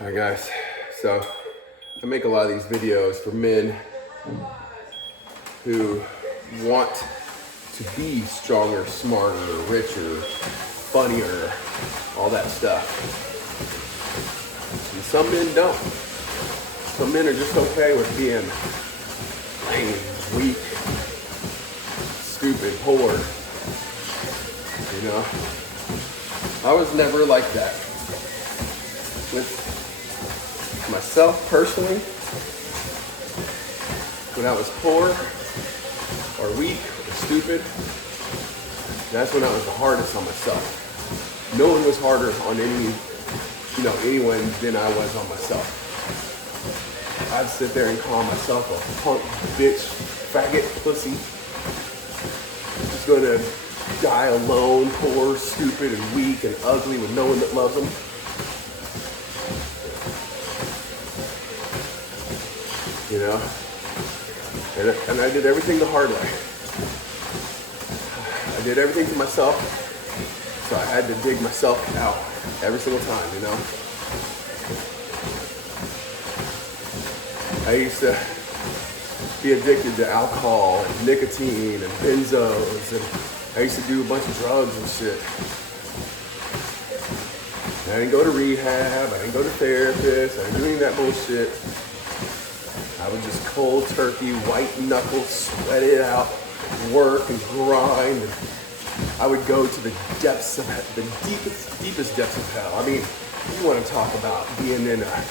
Hi guys, so I make a lot of these videos for men who want to be stronger, smarter, richer, funnier, all that stuff. And some men don't. Some men are just okay with being lame, weak, stupid, poor. You know, I was never like that. With myself personally, when I was poor or weak or stupid, that's when I was the hardest on myself. No one was harder on anyone than I was on myself. I'd sit there and call myself a punk, bitch, faggot, pussy. Just gonna die alone, poor, stupid, and weak, and ugly with no one that loves them. You know, and I did everything the hard way. I did everything for myself, so I had to dig myself out every single time, you know. I used to be addicted to alcohol and nicotine and benzos, and I used to do a bunch of drugs and shit. And I didn't go to rehab, I didn't go to therapists, I didn't do any of that bullshit. I would just cold turkey, white knuckle, sweat it out, work and grind. And I would go to the depths of the deepest depths of hell. I mean, you want to talk about being in a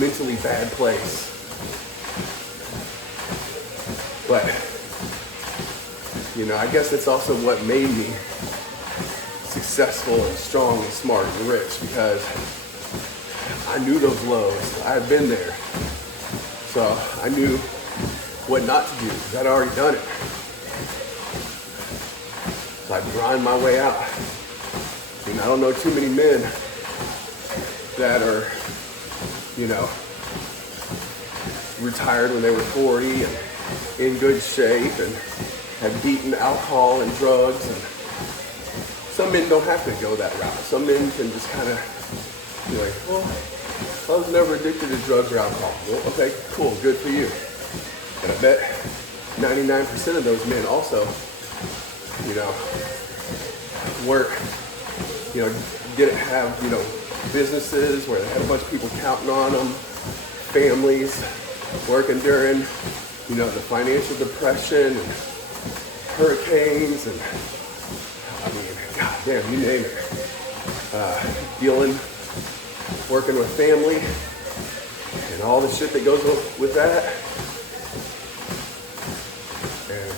mentally bad place. But, you know, I guess that's also what made me successful and strong and smart and rich, because I knew those lows. I had been there. So I knew what not to do because I'd already done it. So I'd grind my way out. And I don't know too many men that are, you know, retired when they were 40 and in good shape and have beaten alcohol and drugs. And some men don't have to go that route. Some men can just kind of be like, well, I was never addicted to drugs or alcohol. Well, okay, cool, good for you. But I bet 99% of those men also, you know, didn't have, you know, businesses where they had a bunch of people counting on them, families, working during, you know, the financial depression and hurricanes and, I mean, goddamn, you name it. Working with family and all the shit that goes with that. And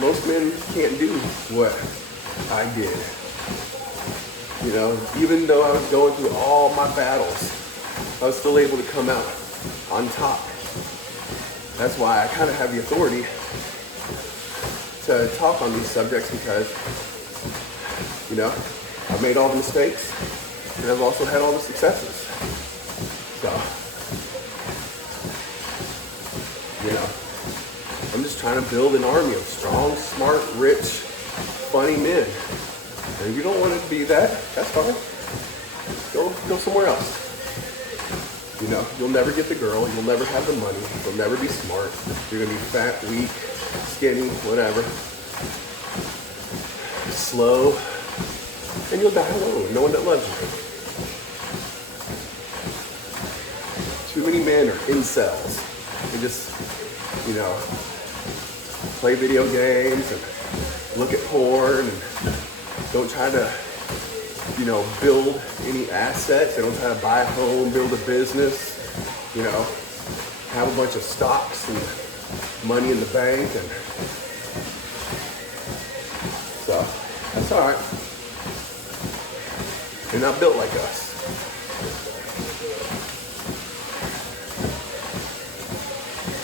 most men can't do what I did. You know, even though I was going through all my battles, I was still able to come out on top. That's why I kind of have the authority to talk on these subjects, because, you know, I've made all the mistakes, and I've also had all the successes. So, you know, I'm just trying to build an army of strong, smart, rich, funny men. And if you don't want to be that, that's fine. Go somewhere else. You know, you'll never get the girl, you'll never have the money, you'll never be smart. You're gonna be fat, weak, skinny, whatever. Slow. And you'll die alone, no one that loves you. Too many men are incels. They just, you know, play video games and look at porn and don't try to, you know, build any assets. They don't try to buy a home, build a business, you know, have a bunch of stocks and money in the bank. And so, that's all right. They're not built like us.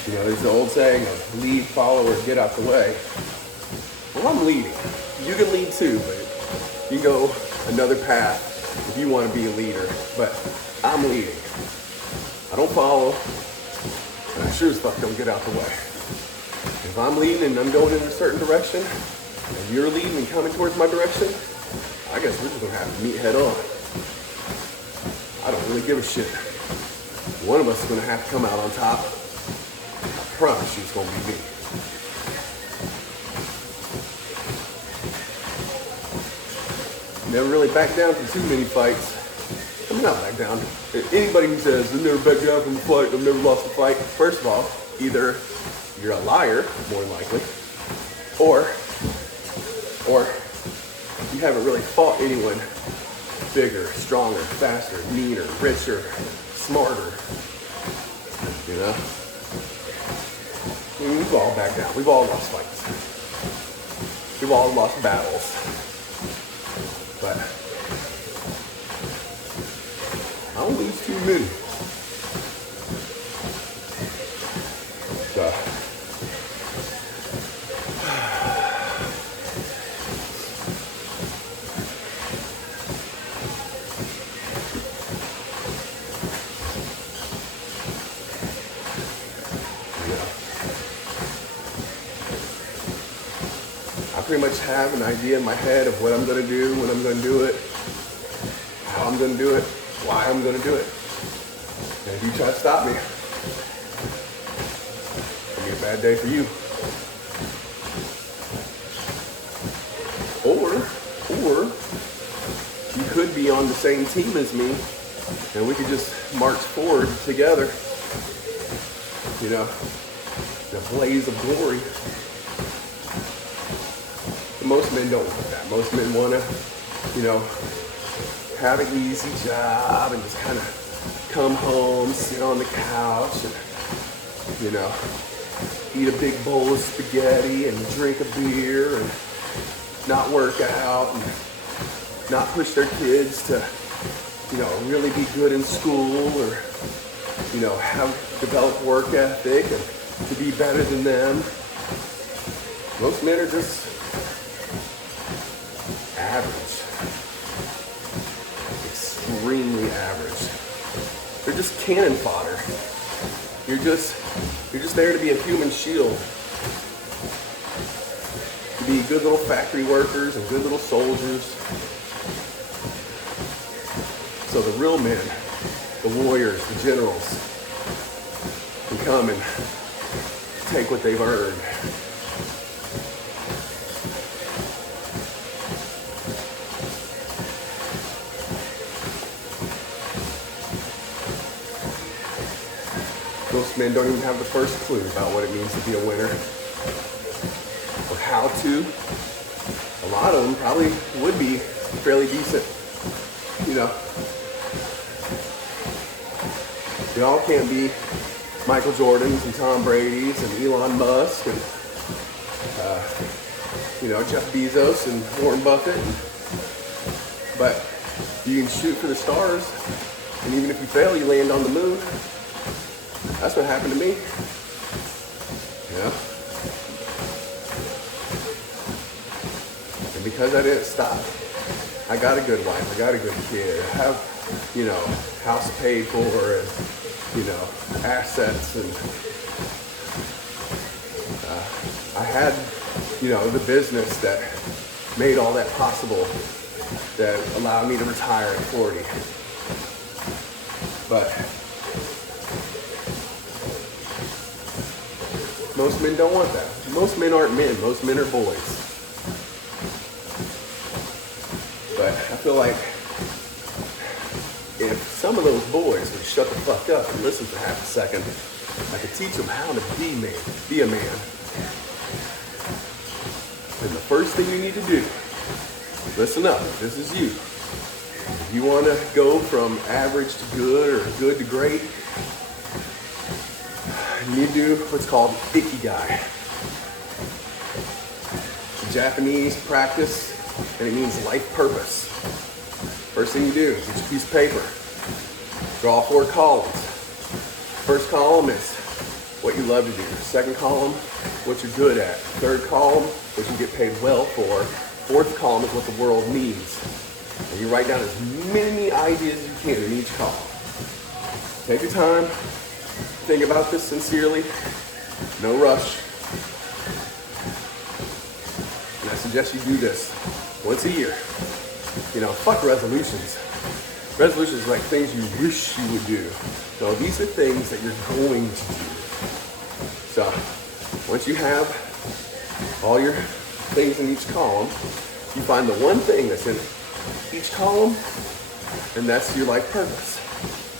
You know, there's the old saying of lead, follow, or get out the way. Well, I'm leading. You can lead too, but you can go another path if you want to be a leader. But I'm leading. I don't follow, and I sure as fuck don't get out the way. If I'm leading and I'm going in a certain direction, and you're leading and coming towards my direction, I guess we're just gonna have to meet head on. I don't really give a shit. One of us is gonna have to come out on top. I promise you it's gonna be me. Never really back down from too many fights. I'm not back down. Anybody who says, I've never backed down from a fight, I've never lost a fight, first of all, either you're a liar, more than likely, or you haven't really fought anyone bigger, stronger, faster, meaner, richer, smarter, you know? I mean, we've all backed down. We've all lost fights. We've all lost battles. But I don't lose too many. So, I pretty much have an idea in my head of what I'm going to do, when I'm going to do it, how I'm going to do it, why I'm going to do it. And if you try to stop me, it'll be a bad day for you. Or you could be on the same team as me and we could just march forward together, you know, in a blaze of glory. But most men don't want that. Most men want to, you know, have an easy job and just kind of come home, sit on the couch and, you know, eat a big bowl of spaghetti and drink a beer and not work out and not push their kids to, you know, really be good in school or, you know, develop work ethic and to be better than them. Most men are just average. Extremely average. They're just cannon fodder. You're just there to be a human shield. To be good little factory workers and good little soldiers. So the real men, the warriors, the generals, can come and take what they've earned. Most men don't even have the first clue about what it means to be a winner or how to. A lot of them probably would be fairly decent, you know. We all can't be Michael Jordans and Tom Brady's and Elon Musk and, you know, Jeff Bezos and Warren Buffett. But you can shoot for the stars, and even if you fail, you land on the moon. That's what happened to me. Yeah. And because I didn't stop, I got a good wife, I got a good kid, I have, you know, house paid for and, you know, assets, and I had, you know, the business that made all that possible, that allowed me to retire at 40. But most men don't want that. Most men aren't men. Most men are boys. But I feel like if some of those boys would shut the fuck up and listen for half a second, I could teach them how to be a man. And the first thing you need to do, listen up, this is you. If you want to go from average to good or good to great, you do what's called ikigai. It's a Japanese practice, and it means life purpose. First thing you do is get your piece of paper, draw 4 columns. First column is what you love to do. Second column, what you're good at. Third column, what you get paid well for. Fourth column is what the world needs. And you write down as many ideas as you can in each column. Take your time. Think about this sincerely. No rush. And I suggest you do this once a year. You know, fuck resolutions. Resolutions are like things you wish you would do. So these are things that you're going to do. So once you have all your things in each column, you find the one thing that's in each column, and that's your life purpose.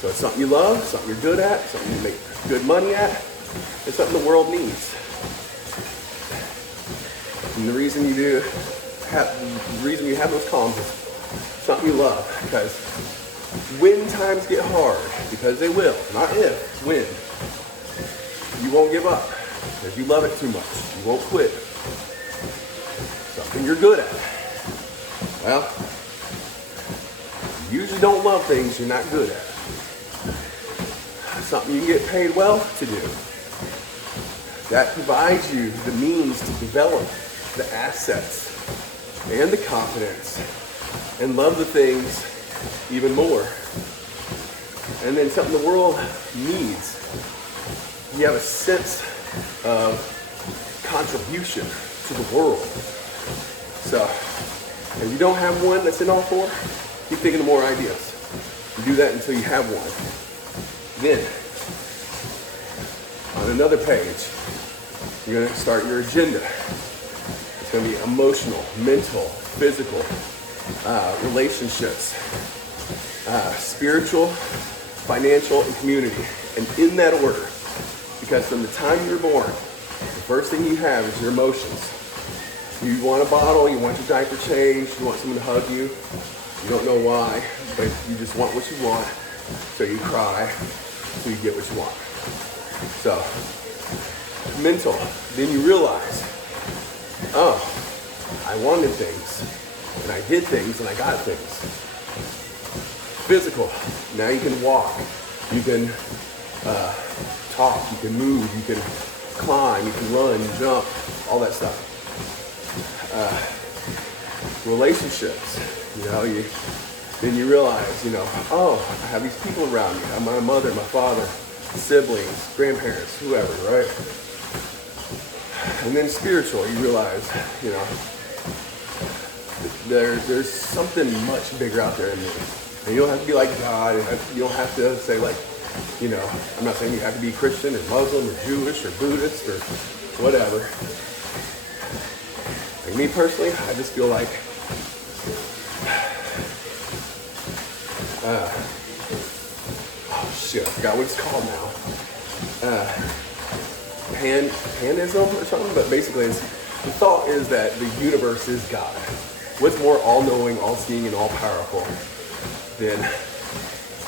So it's something you love, something you're good at, something you make good money at, and something the world needs. And the reason you have those columns is something you love, because when times get hard, because they will, not if, when, you won't give up because you love it too much. You won't quit. Something you're good at. Well, you usually don't love things you're not good at. Something you can get paid well to do. That provides you the means to develop the assets and the confidence and love the things even more. And then something the world needs. You have a sense of contribution to the world. So, if you don't have one that's in all four, keep thinking of more ideas. You do that until you have one. Then, on another page, you're going to start your agenda. It's going to be emotional, mental, physical, relationships, spiritual, financial, and community. And in that order. Because from the time you were born, the first thing you have is your emotions. You want a bottle, you want your diaper changed, you want someone to hug you. You don't know why, but you just want what you want. So you cry until you get what you want. So, mental. Then you realize, oh, I wanted things, and I did things, and I got things. Physical. Now you can walk. You can talk, you can move, you can climb, you can run, jump, all that stuff. Relationships, then you realize, oh, I have these people around me. I'm my mother, my father, siblings, grandparents, whoever, right? And then spiritual, you realize, there's something much bigger out there in me. And you don't have to be like God, and you don't have to say like, I'm not saying you have to be Christian or Muslim or Jewish or Buddhist or whatever. Like me personally, I just feel like I forgot what it's called now. Panism or something, but basically the thought is that the universe is God. What's more all-knowing, all-seeing, and all-powerful than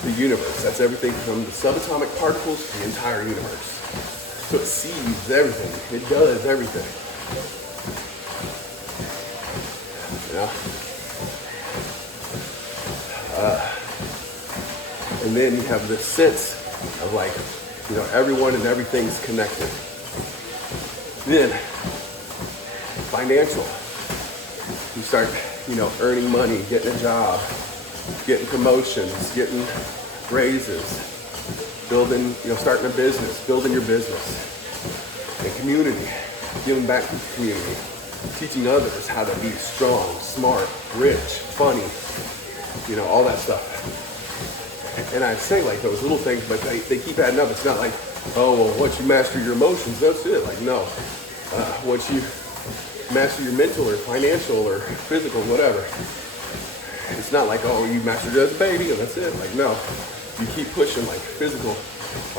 the universe? That's everything from the subatomic particles to the entire universe. So it sees everything. It does everything. And then you have this sense of like, everyone and everything's connected. Then, financial. You start, earning money, getting a job, getting promotions, getting raises, building, starting a business, building your business. And community, giving back to the community, teaching others how to be strong, smart, rich, funny, all that stuff. And I say like those little things, but they keep adding up. It's not like, oh, well, once you master your emotions, that's it. Like, no. Once you master your mental or financial or physical, whatever, it's not like, oh, you mastered it as a baby and that's it. Like, no. You keep pushing, like physical.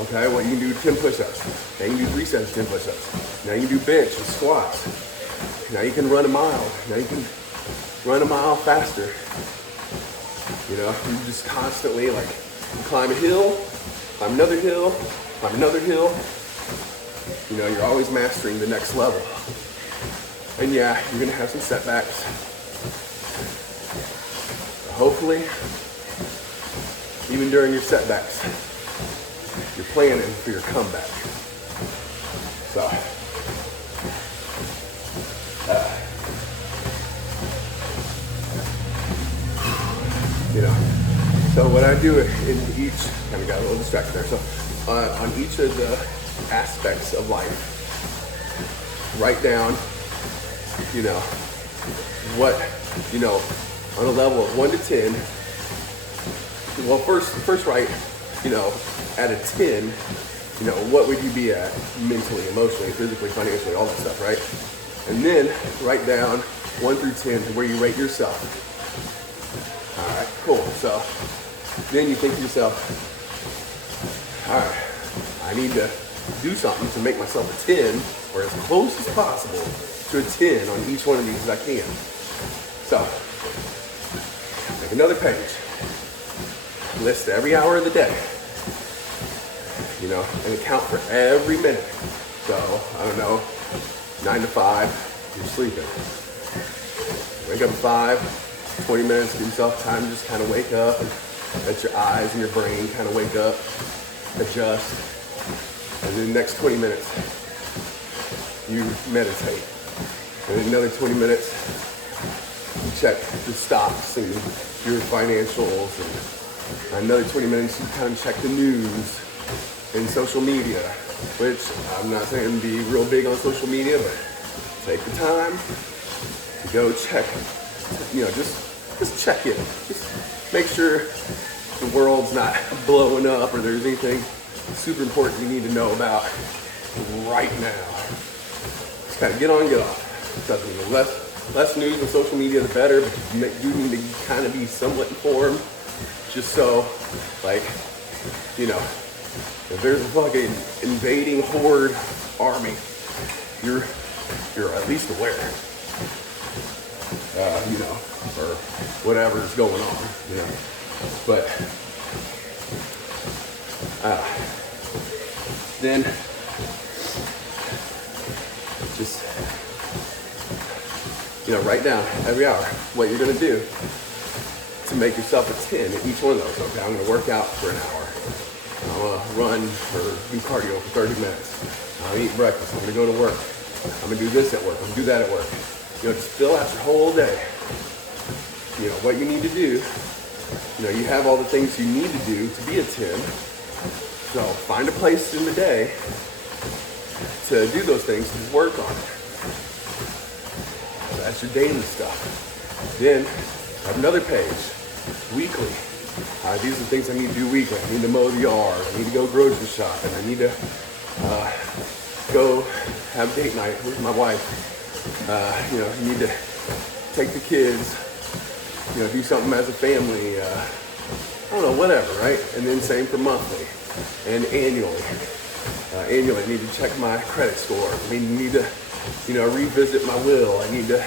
Okay, well, you can do 10 push-ups. Now you can do 3 sets of 10 push-ups. Now you can do bench and squats. Now you can run a mile. Now you can run a mile faster. You just constantly like climb a hill, climb another hill, climb another hill. You're always mastering the next level. And yeah, you're gonna have some setbacks. But hopefully, even during your setbacks, you're planning for your comeback. So, so what I do in each, kind of got a little distracted there. So on each of the aspects of life, write down, what, on a level of 1 to 10, well, first write, at a 10, what would you be at mentally, emotionally, physically, financially, all that stuff, right? And then write down 1 through 10 to where you rate yourself. All right, cool. So then you think to yourself, all right, I need to do something to make myself a 10 or as close as possible to a 10 on each one of these as I can. So make another page. List every hour of the day, and account for every minute. So, I don't know, 9 to 5, you're sleeping. Wake up at 5, 20 minutes, give yourself time to just kind of wake up and let your eyes and your brain kind of wake up, adjust. And then the next 20 minutes, you meditate. And then another 20 minutes, you check the stocks and your financials. And another 20 minutes, you kind of check the news and social media, which I'm not saying be real big on social media, but take the time to go check, just check it. Just make sure the world's not blowing up or there's anything super important you need to know about right now. Just kind of get on, get off. Doesn't mean less news on social media, the better, but you do need to kind of be somewhat informed, just so, if there's a fucking invading horde army, you're at least aware, or whatever's going on, But then just write down every hour what you're gonna do to make yourself a 10 at each one of those. Okay, I'm gonna work out for an hour. I'm gonna run or do cardio for 30 minutes. I'm gonna eat breakfast. I'm gonna go to work. I'm gonna do this at work. I'm gonna do that at work. Just fill out your whole day. What you need to do. You have all the things you need to do to be a 10. So find a place in the day to do those things and work on it. So that's your daily stuff. Then have another page, weekly. These are the things I need to do weekly. I need to mow the yard. I need to go grocery shopping. I need to go have date night with my wife. You need to take the kids, do something as a family. I don't know, whatever, right? And then same for monthly and annually. Annually, I need to check my credit score. I need to, revisit my will. I need to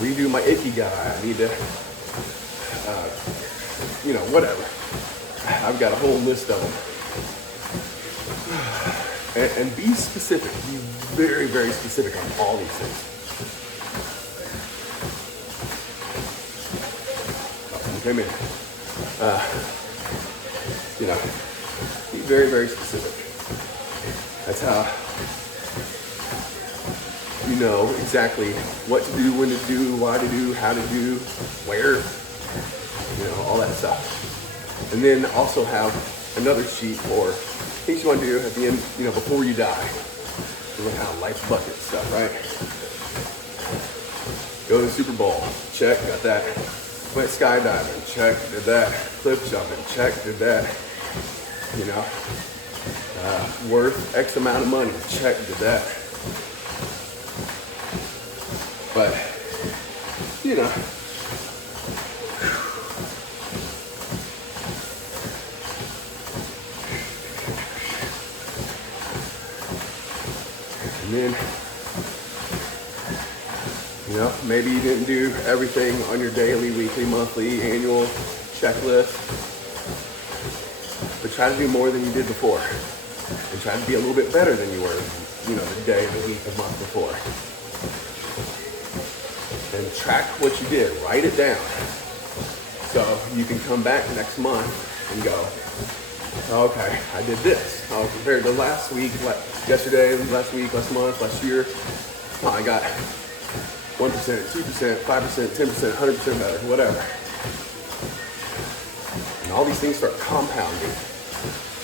redo my Ikigai. I need to, whatever. I've got a whole list of them. And be specific. Be very, very specific on all these things. Come in. Be very, very specific. That's how you know exactly what to do, when to do, why to do, how to do, where, all that stuff. And then also have another sheet for things you want to do at the end, before you die. Kind of life bucket stuff, right? Go to the Super Bowl. Check, got that. Went skydiving, check, did that. Cliff jumping, check, did that. Worth X amount of money, check, did that. But, and then, maybe you didn't do everything on your daily, weekly, monthly, annual checklist, but try to do more than you did before. And try to be a little bit better than you were, the day, the week, the month before. And track what you did. Write it down. So you can come back next month and go, okay, I did this. Compared to last week, yesterday, last week, last month, last year, I got 1%, 2%, 5%, 10%, 100% better, whatever. And all these things start compounding.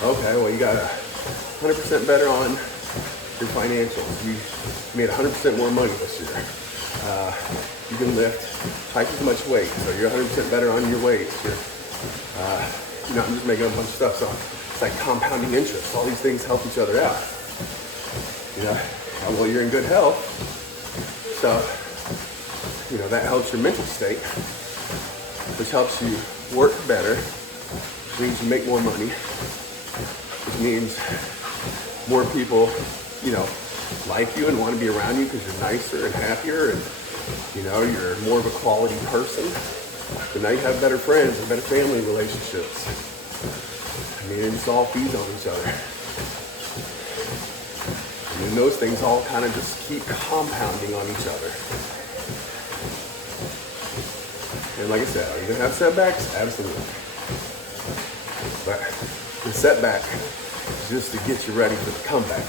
Okay, well, you got 100% better on your financials. You made 100% more money this year. You can lift twice as much weight, so you're 100% better on your weights. You're I'm just making up a bunch of stuff. So it's like compounding interest. All these things help each other out. Well, you're in good health. So, that helps your mental state, which helps you work better, which means you make more money, which means more people, like you and want to be around you because you're nicer and happier and, you're more of a quality person. So now you have better friends and better family relationships. It just all feeds on each other. And those things all kind of just keep compounding on each other. And like I said, are you going to have setbacks? Absolutely. But the setback is just to get you ready for the comeback.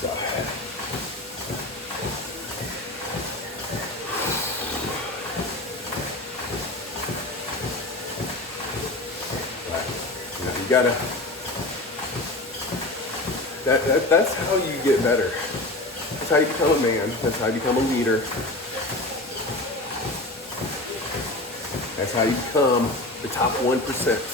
So, you gotta, that's how you get better. That's how you become a man. That's how you become a leader. That's how you become the top 1%.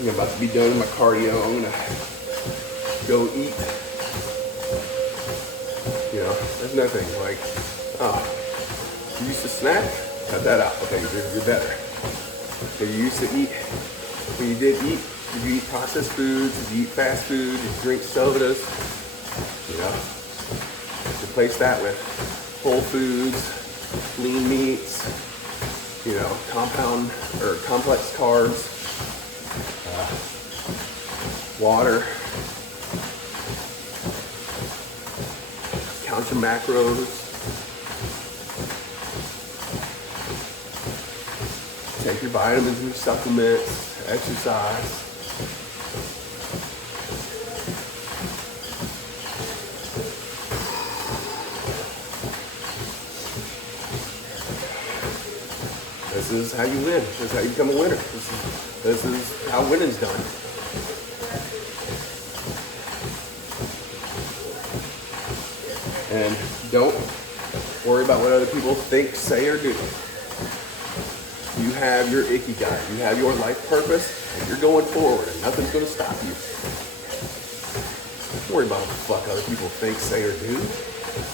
I'm about to be done with my cardio. I'm gonna go eat. There's nothing like, you used to snack? Cut that out. Okay, you're better. Okay, you used to eat, when you did eat, did you eat processed foods? Did you eat fast food? Did you drink sodas? Replace that with whole foods, lean meats, compound or complex carbs. Water, count your macros, take your vitamins and your supplements, exercise. This is how you win. This is how you become a winner. This is how winning's done. And don't worry about what other people think, say, or do. You have your ikigai. You have your life purpose, and you're going forward, and nothing's going to stop you. Don't worry about what the fuck other people think, say, or do.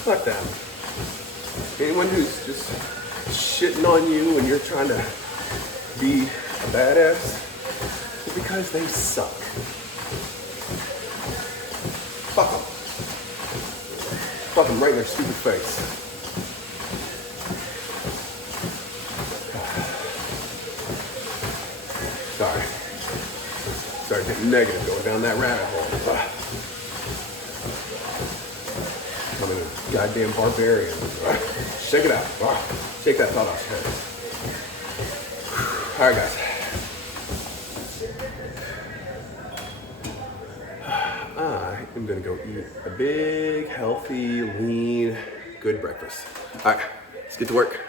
Fuck them. Anyone who's just shitting on you when you're trying to be a badass, it's because they suck. Fuck them. Fuck them right in their stupid face. Sorry, getting negative, going down that rabbit hole. I'm a goddamn barbarian. Shake it out. Shake that thought off your head. All right, guys. I'm gonna go eat a big, healthy, lean, good breakfast. All right, let's get to work.